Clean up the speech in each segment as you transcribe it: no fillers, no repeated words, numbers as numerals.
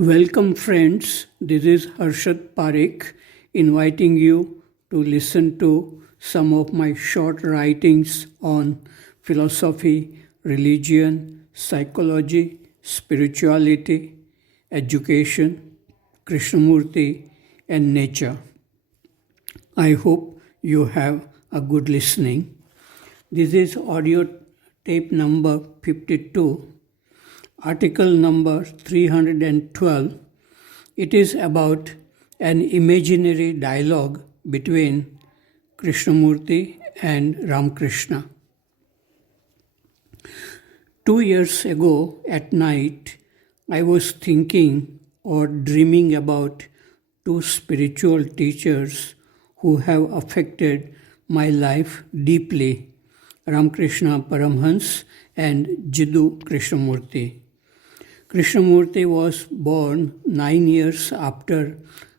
Welcome, friends. This is Harshad Parekh inviting you to listen to some of my short writings on philosophy, religion, psychology, spirituality, education, Krishnamurti, and nature. I hope you have a good listening. This is audio tape number 52. Article number 312. It is about an imaginary dialogue between Krishnamurti and Ramkrishna. 2 years ago at night, I was thinking or dreaming about two spiritual teachers who have affected my life deeply, Ramkrishna Paramhans and Jiddu Krishnamurti. Krishnamurti was born 9 years after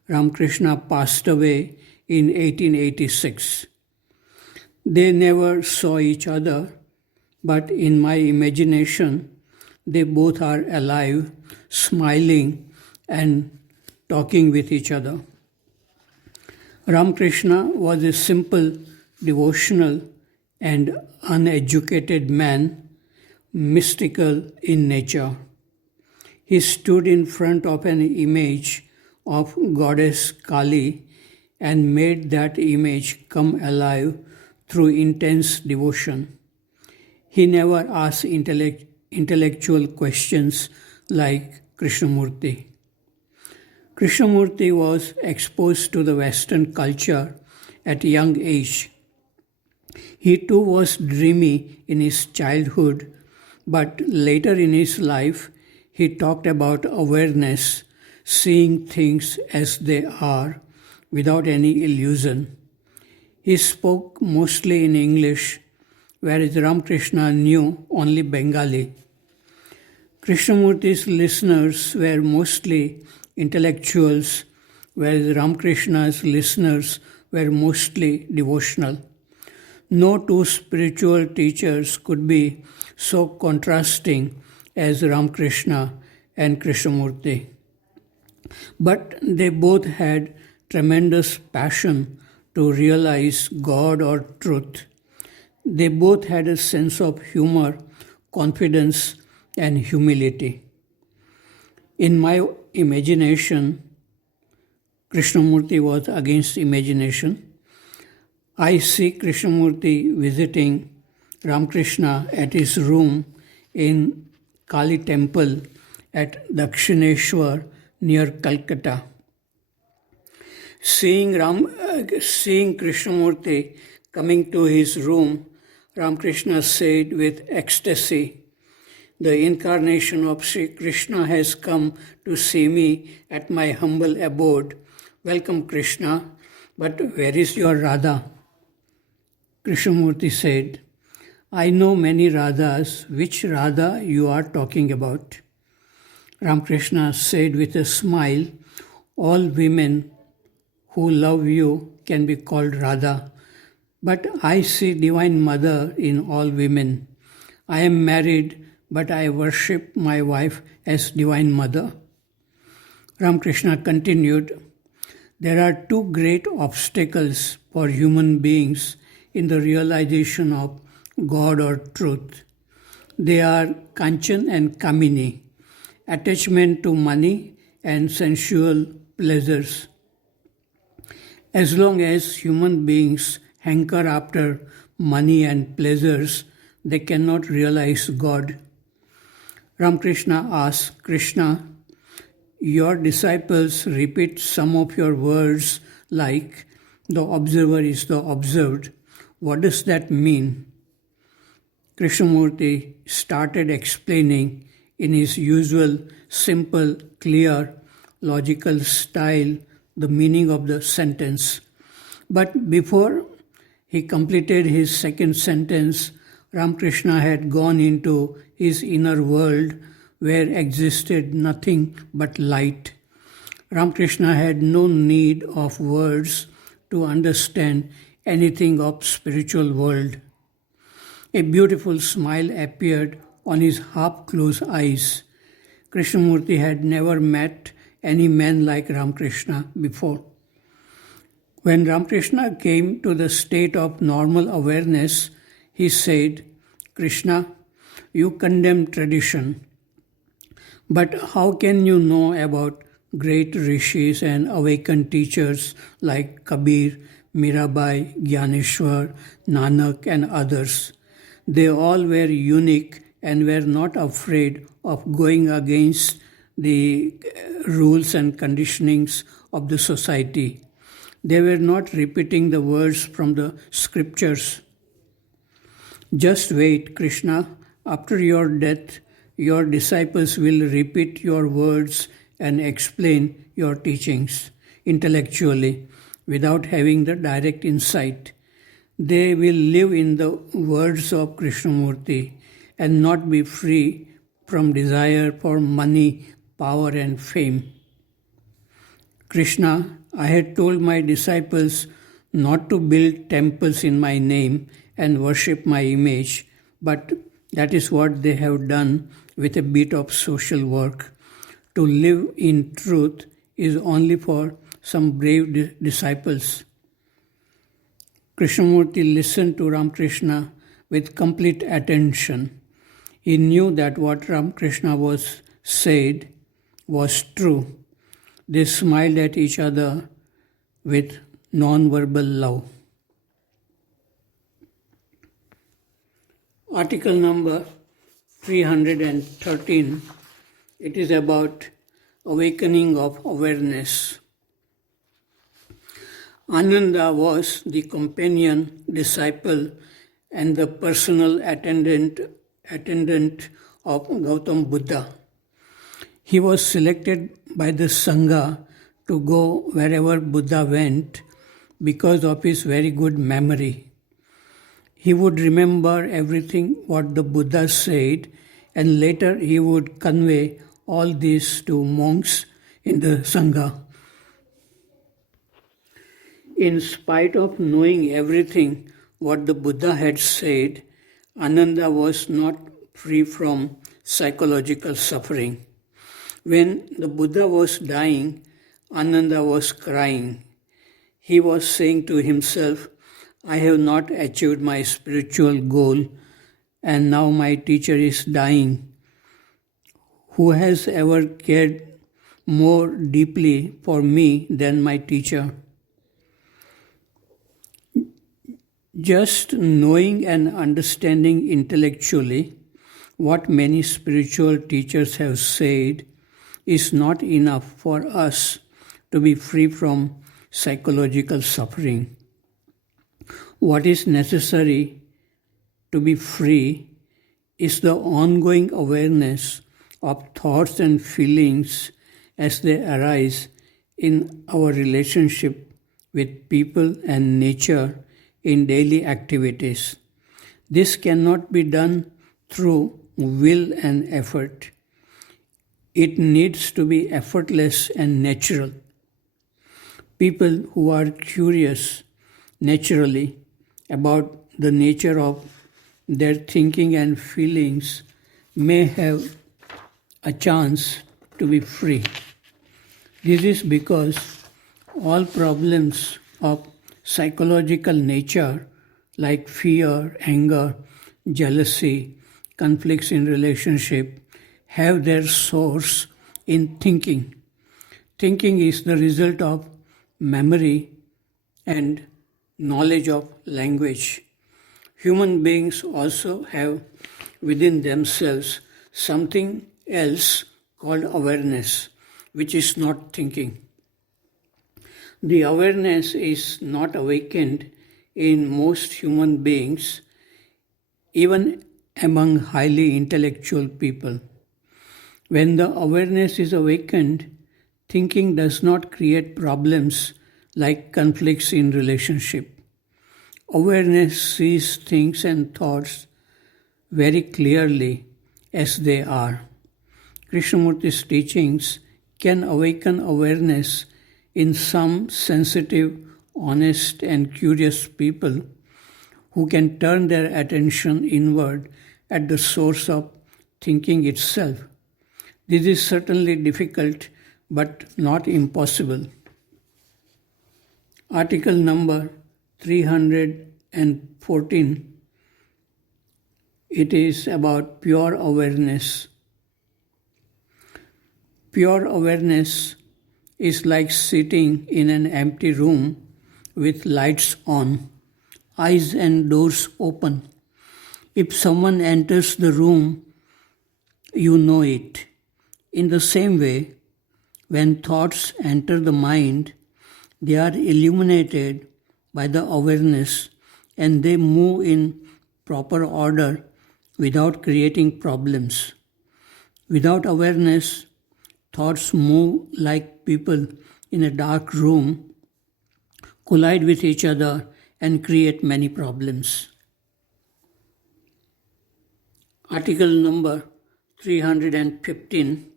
Ramkrishna passed away in 1886. They never saw each other, but in my imagination, they both are alive, smiling, and talking with each other. Ramkrishna was a simple, devotional, and uneducated man, mystical in nature. He stood in front of an image of goddess Kali and made that image come alive through intense devotion. He never asked intellectual questions like Krishnamurti. Krishnamurti was exposed to the Western culture at a young age. He too was dreamy in his childhood, but later in his life, he talked about awareness, seeing things as they are, without any illusion. He spoke mostly in English, whereas Ramakrishna knew only Bengali. Krishnamurti's listeners were mostly intellectuals, whereas Ramakrishna's listeners were mostly devotional. No two spiritual teachers could be so contrasting as Ramkrishna and Krishnamurti. But they both had tremendous passion to realize God or truth. They both had a sense of humor, confidence, and humility. In my imagination, Krishnamurti was against imagination. I see Krishnamurti visiting Ramkrishna at his room in Kali temple at Dakshineshwar near Calcutta. Seeing Krishnamurti coming to his room, Ramkrishna said with ecstasy, "The incarnation of Sri Krishna has come to see me at my humble abode. Welcome, Krishna, but where is your Radha?" Krishnamurti said, "I know many Radhas. Which Radha you are talking about?" Ramkrishna said with a smile, "All women who love you can be called Radha, but I see Divine Mother in all women. I am married, but I worship my wife as Divine Mother." Ramkrishna continued, "There are two great obstacles for human beings in the realization of God or truth. They are Kanchan and Kamini, attachment to money and sensual pleasures. As long as human beings hanker after money and pleasures, they cannot realize God." Ramkrishna asked, "Krishna, your disciples repeat some of your words like, 'The observer is the observed.' What does that mean?" Krishnamurti started explaining in his usual simple, clear, logical style the meaning of the sentence. But before he completed his second sentence, Ramkrishna had gone into his inner world where existed nothing but light. Ramkrishna had no need of words to understand anything of spiritual world. A beautiful smile appeared on his half-closed eyes. Krishnamurti had never met any man like Ramkrishna before. When Ramkrishna came to the state of normal awareness, he said, Krishna, you condemn tradition, but how can you know about great rishis and awakened teachers like Kabir, Mirabai, Gyaneshwar, Nanak, and others? They all were unique and were not afraid of going against the rules and conditionings of the society. They were not repeating the words from the scriptures. Just wait, Krishna. After your death, your disciples will repeat your words and explain your teachings intellectually without having the direct insight. They will live in the words of Krishnamurti and not be free from desire for money, power, and fame. Krishna, I had told my disciples not to build temples in my name and worship my image, but that is what they have done with a bit of social work. To live in truth is only for some brave disciples. Krishnamurti listened to Ramkrishna with complete attention. He knew that what Ramkrishna was said was true. They smiled at each other with non-verbal love. Article number 313. It is about awakening of awareness. Ananda was the companion, disciple, and the personal attendant of Gautam Buddha. He was selected by the Sangha to go wherever Buddha went because of his very good memory. He would remember everything what the Buddha said, and later he would convey all this to monks in the Sangha. In spite of knowing everything what the Buddha had said, Ananda was not free from psychological suffering. When the Buddha was dying, Ananda was crying. He was saying to himself, I have not achieved my spiritual goal, and now my teacher is dying. Who has ever cared more deeply for me than my teacher? Just knowing and understanding intellectually what many spiritual teachers have said is not enough for us to be free from psychological suffering. What is necessary to be free is the ongoing awareness of thoughts and feelings as they arise in our relationship with people and nature in daily activities. This cannot be done through will and effort. It needs to be effortless and natural. People who are curious naturally about the nature of their thinking and feelings may have a chance to be free. This is because all problems of psychological nature like fear, anger, jealousy, conflicts in relationship have their source in thinking. Thinking is the result of memory and knowledge of language. Human beings also have within themselves something else called awareness, which is not thinking. The awareness is not awakened in most human beings, even among highly intellectual people. When the awareness is awakened, thinking does not create problems like conflicts in relationship. Awareness sees things and thoughts very clearly as they are. Krishnamurti's teachings can awaken awareness in some sensitive, honest, and curious people who can turn their attention inward at the source of thinking itself. This is certainly difficult but not impossible. Article number 314. It is about pure awareness. Pure awareness is like sitting in an empty room with lights on, eyes and doors open. If someone enters the room, you know it. In the same way, when thoughts enter the mind, they are illuminated by the awareness and they move in proper order without creating problems. Without awareness, thoughts move like people in a dark room, collide with each other, and create many problems. Article number 315.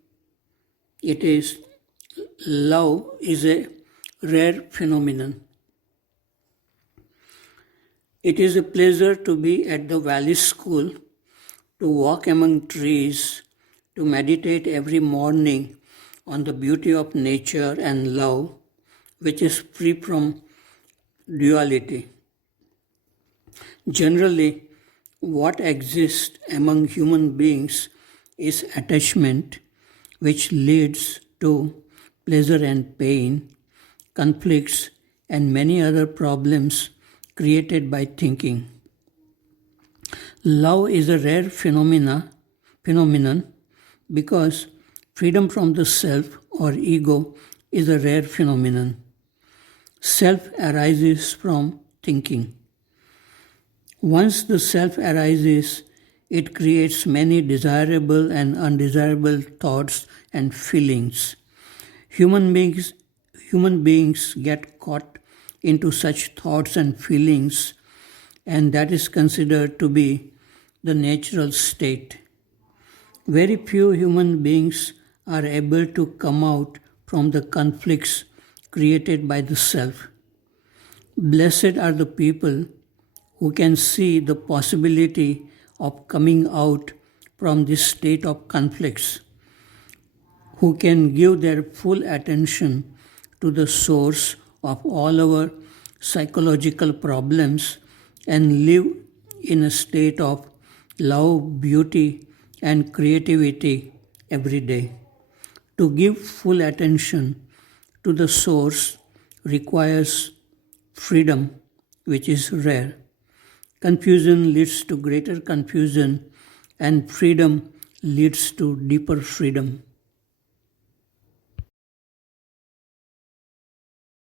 It is love is a rare phenomenon. It is a pleasure to be at the valley school, to walk among trees, to meditate every morning on the beauty of nature and love, which is free from duality. Generally, what exists among human beings is attachment, which leads to pleasure and pain, conflicts, and many other problems created by thinking. Love is a rare phenomenon because freedom from the self or ego is a rare phenomenon. Self arises from thinking. Once the self arises, it creates many desirable and undesirable thoughts and feelings. Human beings get caught into such thoughts and feelings, and that is considered to be the natural state. Very few human beings are able to come out from the conflicts created by the self. Blessed are the people who can see the possibility of coming out from this state of conflicts, who can give their full attention to the source of all our psychological problems and live in a state of love, beauty, and creativity every day. To give full attention to the source requires freedom, which is rare. Confusion leads to greater confusion, and freedom leads to deeper freedom.